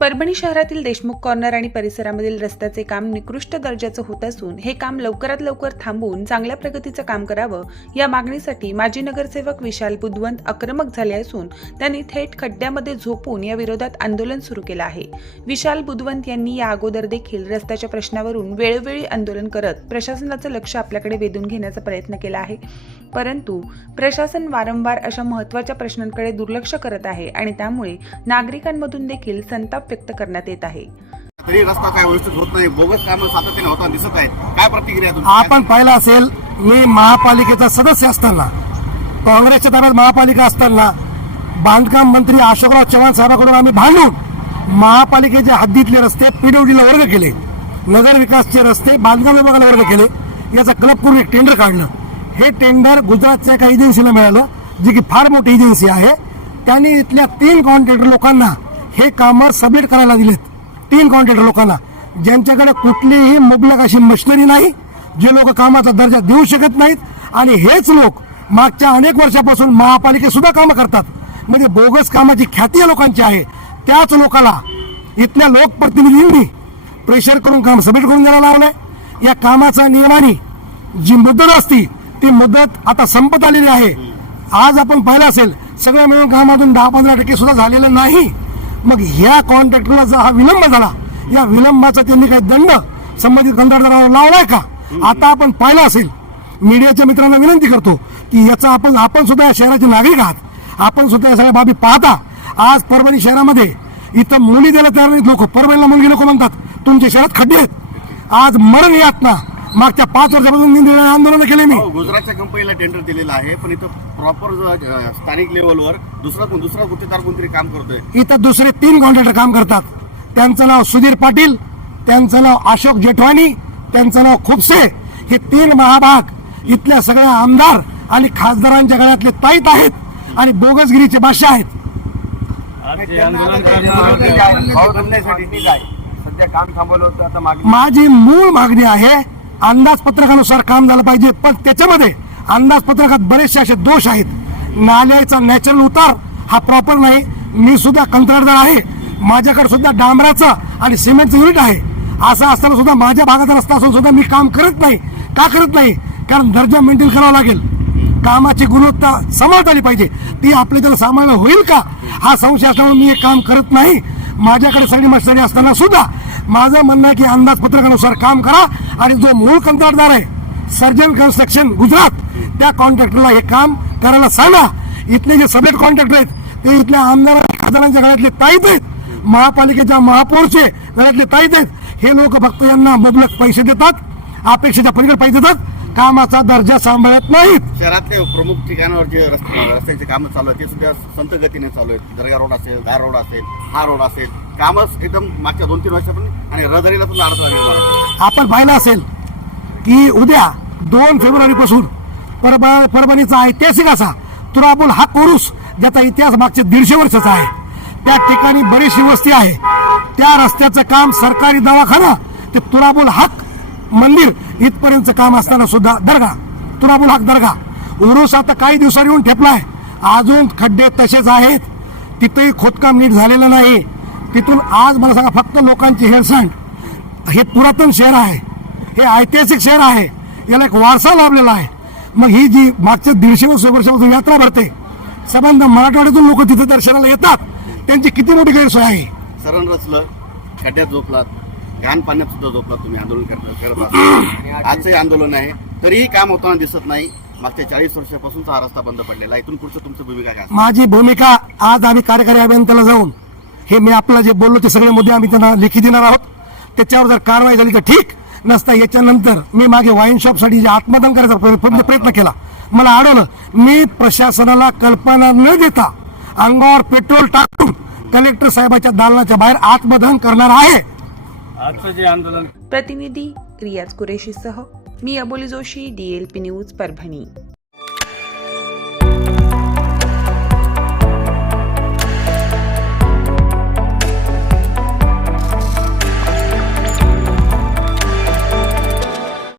परभणी शहरातील देशमुख कॉर्नर आणि परिसरामधील रस्त्याचे काम निकृष्ट दर्जाचं होत असून हे काम लवकरात लवकर थांबवून चांगल्या प्रगतीचं काम करावं या मागणीसाठी माजी नगरसेवक विशाल बुधवंत आक्रमक झाले असून त्यांनी थेट खड्ड्यामध्ये झोपून या विरोधात आंदोलन सुरू केलं आहे. विशाल बुधवंत यांनी या अगोदर देखील रस्त्याच्या प्रश्नावरून वेळोवेळी आंदोलन करत प्रशासनाचं लक्ष आपल्याकडे वेधून घेण्याचा प्रयत्न केला आहे. परंतु प्रशासन वारंवार अशा महत्त्वाच्या प्रश्नांकडे दुर्लक्ष करत आहे आणि त्यामुळे नागरिकांमधून देखील संताप व्यक्त करण्यात येत आहे. तरी रस्ता काय व्यवस्थित होत नाही बोगस कामं सातत्याने होताना दिसत आहेत. काय प्रतिक्रिया तुमची? आपण पाहिलं असेल मी महापालिकेचा सदस्य असताना काँग्रेसच्या ताब्यात महापालिका असताना बांधकाम मंत्री अशोकराव चव्हाण साहेबांकडून आम्ही भांडून महापालिकेच्या हद्दीतले रस्ते पीडब्ल्यूडीला वर्ग केले नगर विकासचे रस्ते बांधकाम विभागाला वर्ग केले याचा क्लब करून एक टेंडर काढलं. हे टेंडर गुजरातच्या एका एजन्सीला मिळालं जी की फार मोठी एजन्सी आहे. त्यांनी इथल्या तीन कॉन्ट्रॅक्टर लोकांना हे कामं सबमिट करायला दिलेत तीन कॉन्ट्रॅक्टर लोकांना. ज्यांच्याकडे कुठलीही मुबलक अशी मशिनरी नाही जे लोक कामाचा दर्जा देऊ शकत नाहीत आणि हेच लोक मागच्या अनेक वर्षापासून महापालिकेत सुद्धा कामं करतात. म्हणजे बोगस कामाची ख्याती लोकांची आहे. त्याच लोकाला इथल्या लोकप्रतिनिधींनी प्रेशर करून काम सबमिट करून द्यायला लावलंय. या कामाचा नियमाने जी मुदत असती ती मुदत आता संपत आलेली आहे. आज आपण पाहिलं असेल सगळं मिळून कामातून दहा पंधरा टक्के सुद्धा झालेलं नाही. मग ह्या कॉन्ट्रॅक्टरला जर हा विलंब झाला या विलंबाचा त्यांनी काही दंड संबंधित कंत्राटदारावर लावलाय का? आता आपण पाहिला असेल. मीडियाच्या मित्रांना विनंती करतो की याचा आपण आपण सुद्धा या शहराचे नागरिक आहात. आपण सुद्धा या सगळ्या बाबी पाहता. आज परभणी शहरामध्ये इथं मुली द्यायला तयार नाहीत लोक. परभणीला मुलगी लोक म्हणतात. तुमच्या शहरात खड्डे आहेत. आज मरण यातना मागच्या पाच वर्षापासून मी आंदोलन केले मी. हो, गुजरातच्या कंपनीला टेंडर दिलेलं आहे पण इथं प्रॉपर स्थानिक लेवलवर दुसरा कोण दुसरा गुत्तेदार कोणतरी काम करतोय. इथं दुसरे तीन कॉन्ट्रॅक्टर काम करतात. त्यांचं नाव सुधीर पाटील त्यांचं नाव अशोक जेठवानी त्यांचं नाव खुपसे. हे तीन महाभाग इथल्या सगळ्या आमदार आणि खासदारांच्या गळ्यातले ताईत आहेत आणि बोगसगिरीचे बादशाह आहेत. सध्या काम थांबवलं होतं आता मागे माझी मूळ मागणी आहे अंदाजपत्रकानुसार काम झालं पाहिजे पण त्याच्यामध्ये अंदाजपत्रकात बरेचसे असे दोष आहेत. नाल्याचा नॅचरल उतार हा प्रॉपर नाही. मी सुद्धा कंत्राटदार आहे. माझ्याकडे सुद्धा डांबराचं आणि सिमेंटचं युनिट आहे. असं असताना सुद्धा माझ्या भागात रस्ता असून सुद्धा मी काम करत नाही. का करत नाही? कारण दर्जा मेंटेन करावा लागेल. कामाची गुणवत्ता सांभाळता आली पाहिजे. ती आपल्या त्याला सांभाळणं होईल का? हा संशय असल्यामुळे मी हे काम करत नाही. माझ्याकडे सगळी मशिनरी असताना सुद्धा माझं म्हणणं आहे की अंदाजपत्रकानुसार काम करा. आणि जो मूळ कंत्राटदार आहे सर्जन कन्स्ट्रक्शन गुजरात त्या कॉन्ट्रॅक्टरला हे काम करायला सांगा. इथले जे सबलेट कॉन्ट्रॅक्टर आहेत ते इथल्या आमदार खासदारांच्या गळ्यातले ताईत आहेत. महापालिकेच्या महापौरचे गळ्यातले ताईत आहेत. हे लोक फक्त यांना मुबलक पैसे देतात अपेक्षेच्या पलीकडे पैसे देतात. कामाचा दर्जा सांभाळत नाहीत. शहरातले प्रमुख ठिकाणावर जे रस्ते रस्त्यांचे कामं चालू आहेत ते सुद्धा संत गतीने चालू आहेत. दर्गा रोड असेल धार रोड असेल हा रोड असेल. कामच एकदम मागच्या दोन तीन वर्षापासून आणि रहदारीला सुद्धा अडथळा निर्माण होतो. आपण पाहिलं असेल की उद्या दोन फेब्रुवारी पासून परभणीचा ऐतिहासिक असा तुराबुल हा कोरुस ज्याचा इतिहास मागचे दीडशे वर्षाचा आहे. त्या ठिकाणी बरीचशी वस्ती आहे. त्या रस्त्याचं काम सरकारी दवाखाना ते तुराबुल हक मंदिर इथपर्यंतचं काम असताना सुद्धा दर्गा तुराबुल हाक दर्गा. उरुस आता काही दिवसांनी येऊन ठेपलाय. अजून खड्डे तसेच आहेत. तिथंही खोदकाम नीट झालेलं नाही. तिथून आज मला सांगा फक्त लोकांची हेळसांड. हे पुरातन शहर आहे. हे ऐतिहासिक शहर आहे. याला एक वारसा लाभलेला आहे. मग ही जी मागच्या दीडशे वर्ष वर्षापासून यात्रा भरते संबंध मराठवाड्यातून लोक तिथे दर्शनाला येतात. त्यांची किती मोठी गैरसोय आहे? सरण रचलं खड्ड्यात झोपलात. घाण पाण्यात सुद्धा झोपलात तुम्ही आंदोलन करत करत. आजचंही आंदोलन आहे. तरीही काम होताना दिसत नाही. मागच्या चाळीस वर्षापासूनचा हा रस्ता बंद पडलेला आहे. इथून पुढचं तुमचं भूमिका काय? माझी भूमिका आज आम्ही कार्यकारी अभियंत्याला जाऊन हे मी आपला जे बोललो ते सगळे मुद्दे आम्ही त्यांना लेखी देणार आहोत. त्याच्यावर जर कारवाई झाली तर ठीक नसता याच्यानंतर मी मागे वाईन शॉपसाठी जे आत्मदान करायचा प्रयत्न केला. मला अडवलं मी प्रशासनाला कल्पना न देता अंगावर पेट्रोल टाकून कलेक्टर साहेबाच्या दालनाच्या बाहेर आत्मदान करणार आहे. आजचं जे आंदोलन प्रतिनिधी रियाज कुरेशीसह मी अबोली जोशी डीएलपी न्यूज परभणी.